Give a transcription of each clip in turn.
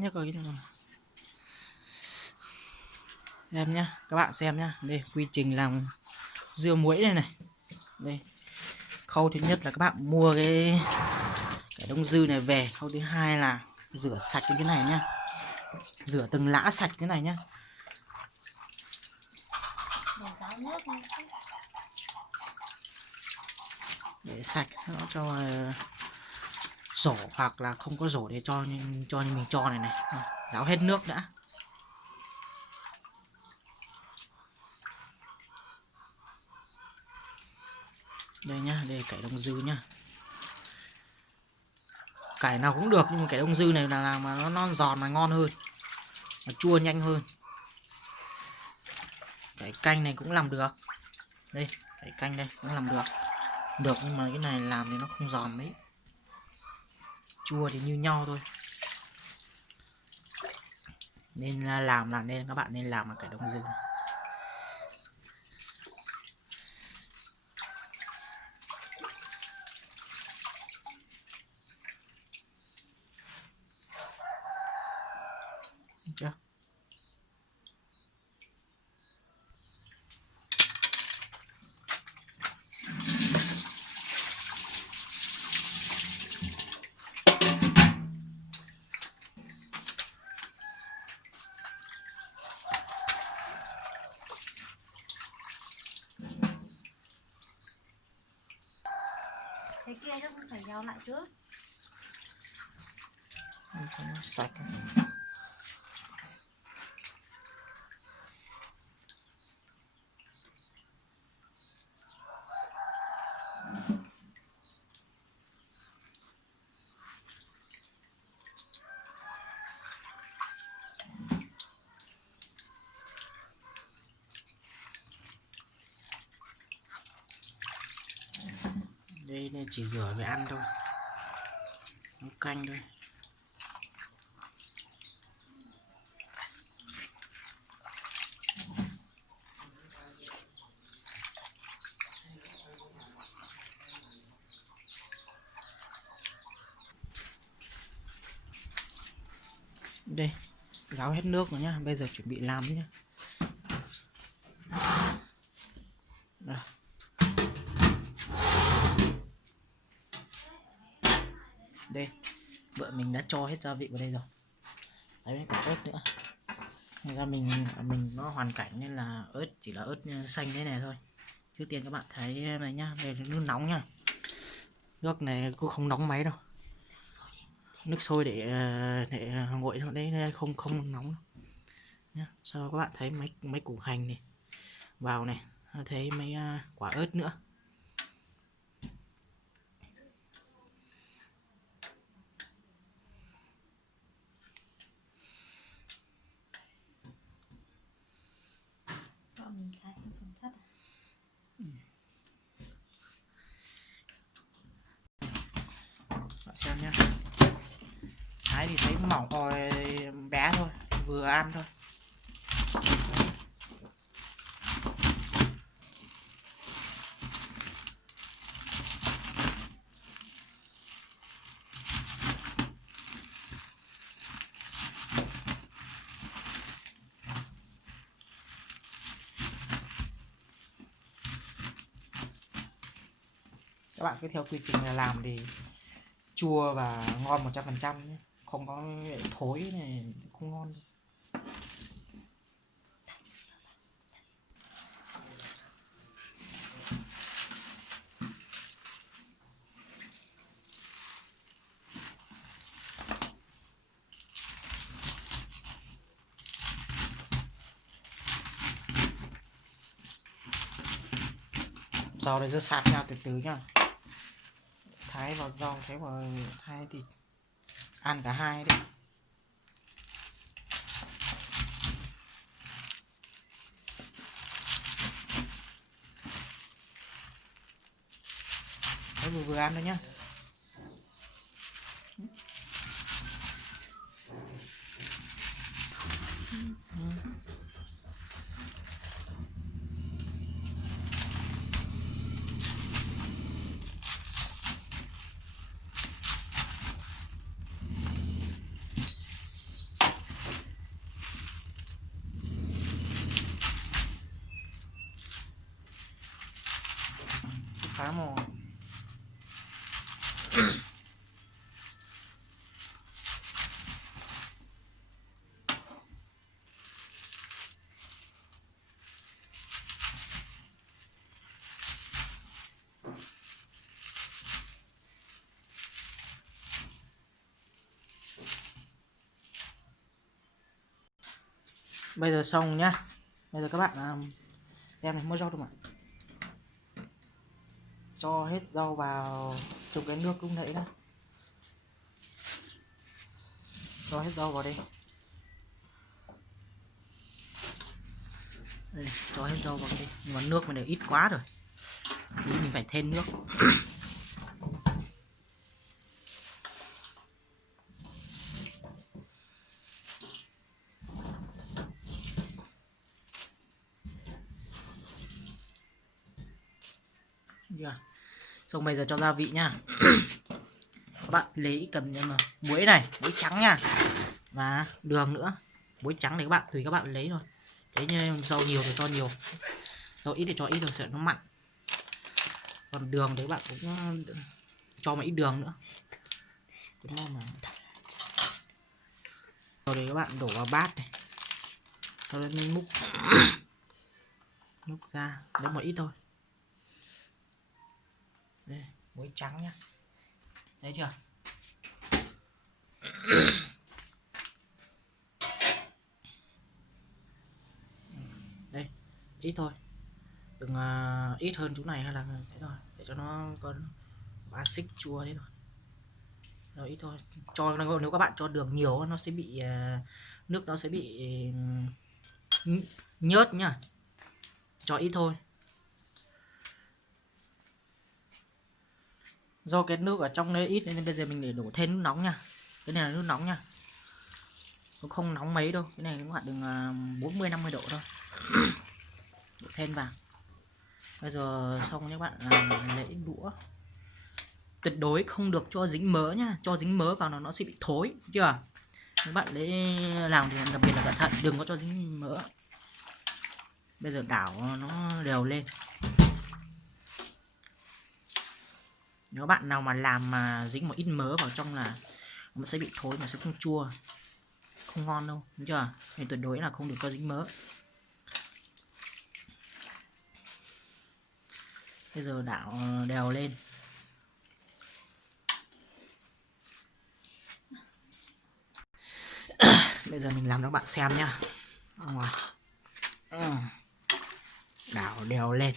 nhá coi cái này em nhá, các bạn xem nhá. Đây quy trình làm dưa muối này này. Đây khâu thứ nhất là các bạn mua cái đông dư này về. Khâu thứ hai là rửa sạch như thế này nhá, rửa từng lã sạch thế này nhá. Để sạch nó cho rổ, hoặc là không có rổ để cho như mình cho này này. Ráo hết nước đã. Đây nhá, đây cải đông dư nhá. Cải nào cũng được nhưng mà cải đông dư này là làm mà nó non giòn mà ngon hơn, nó chua nhanh hơn. Cải canh này cũng làm được. Đây cải canh đây cũng làm được nhưng mà cái này làm thì nó không giòn mấy, chua thì như nhau thôi. Nên nên các bạn nên làm là cải đông dư. Chưa? Cái kia chắc phải rau lại trước. Sạch. Đây nên chỉ rửa về ăn thôi, nấu canh thôi. Đây ráo hết nước rồi nhá, bây giờ chuẩn bị làm nhé. Đây vợ mình đã cho hết gia vị vào đây rồi, đấy còn ớt nữa. Thành ra mình có hoàn cảnh nên là ớt chỉ là ớt xanh thế này thôi. Trước tiên các bạn thấy này nhá, đây là nước nóng nhá, nước này cũng không nóng máy đâu, nước sôi để nguội thôi đấy, không nóng nhá. Sau các bạn thấy mấy củ hành này vào này, thấy mấy quả ớt nữa. Bạn xem nhá, thái thì thấy mỏng rồi bé thôi, vừa ăn thôi. Các bạn cứ theo quy trình là làm thì chua và ngon 100% nhé, không có thối này không ngon. Rau này rất sạt ra từ từ nhá, thái vào rau thái vào thái thì ăn cả hai đấy. Thái vừa ăn thôi nhá. quá mồ. Bây giờ xong nhá. Bây giờ các bạn xem này, mỡ rau đâu mà. Cho hết rau vào trong cái nước lúc nãy đó. Cho hết rau vào đây. Đây, cho hết rau vào đây. Nhưng mà nước mình để ít quá rồi. Thì mình phải thêm nước. Xong bây giờ cho gia vị nha. Các bạn lấy cần muối này, muối trắng nha, và đường nữa. Muối trắng thì các bạn tùy các bạn lấy thôi. Thế như rau nhiều thì cho nhiều, rau ít thì cho ít rồi sẽ nó mặn. Còn đường thì các bạn cũng cho một ít đường nữa. Đúng không mà. Rồi thì các bạn đổ vào bát này. Sau đó mình múc múc ra, lấy một ít thôi. Đây, muối trắng nhá. Thấy chưa? Đây, ít thôi. Đừng ít hơn chỗ này hay là thế thôi, để cho nó có axit chua thế thôi. Rồi ít thôi. Cho nếu các bạn cho đường nhiều nó sẽ bị nước nó sẽ bị nhớt nhá. Cho ít thôi. Do cái nước ở trong đây ít nên bây giờ mình để đổ thêm nước nóng nha. Cái này là nước nóng nha. Nó không nóng mấy đâu. Cái này các bạn đừng 40-50 độ thôi. Đổ thêm vào. Bây giờ xong các bạn lấy đũa. Tuyệt đối không được cho dính mỡ nhá. Cho dính mỡ vào nó sẽ bị thối. Chưa? Các bạn lấy làm thì đặc biệt là cẩn thận. Đừng có cho dính mỡ. Bây giờ đảo nó đều lên. Nếu bạn nào mà làm mà dính một ít mỡ vào trong là nó sẽ bị thối, mà sẽ không chua, không ngon đâu, đúng chưa? Nên tuyệt đối là không được cho dính mỡ. Bây giờ đảo đều lên. Bây giờ mình làm cho các bạn xem nhá. Đảo đều lên.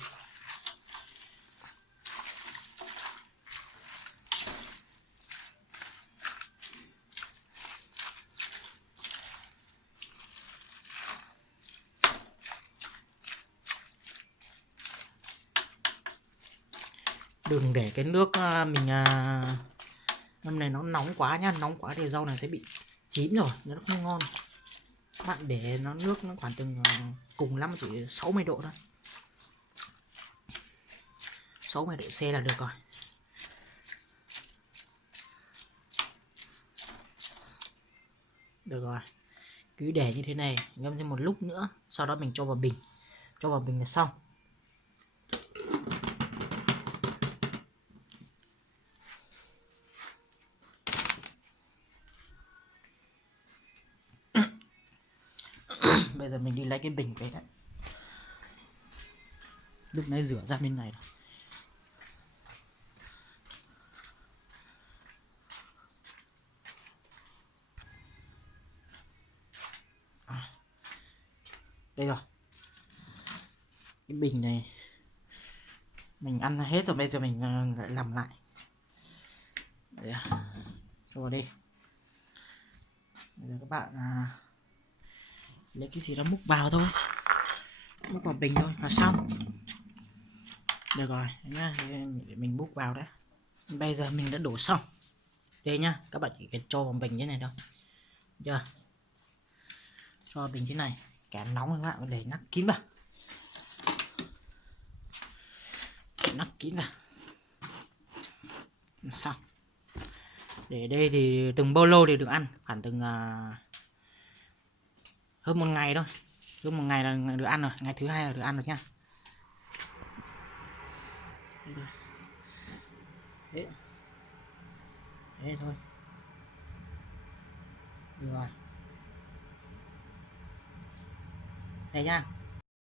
Đừng để cái nước mình năm này nó nóng quá nhá, nóng quá thì rau này sẽ bị chín rồi, nó không ngon. Các bạn để nó nước nó khoảng từng cùng lắm chỉ 60 độ thôi. 60 độ C là được rồi. Được rồi. Cứ để như thế này, ngâm thêm một lúc nữa, sau đó mình cho vào bình. Cho vào bình là xong. Bây giờ mình đi lấy cái bình về đấy. Lúc nãy rửa ra bên này rồi. Đây rồi. Cái bình này mình ăn hết rồi, bây giờ mình lại làm lại. Đây à. Cho vào đi. Bây giờ các bạn lấy cái gì đó múc vào thôi, múc vào bình thôi là xong. Được rồi nhá, để mình múc vào đấy. Bây giờ mình đã đổ xong đây nhá, các bạn chỉ cần cho vào bình thế này thôi, chưa? Cho bình thế này, kén nóng các bạn để nắp kín vào, nắp kín vào, xong. Để đây thì từng bao lâu thì được ăn, khoảng từng hơn một ngày thôi, hơn một ngày là được ăn rồi, ngày thứ hai là được ăn được nha. Thế thôi, được rồi, đây nha.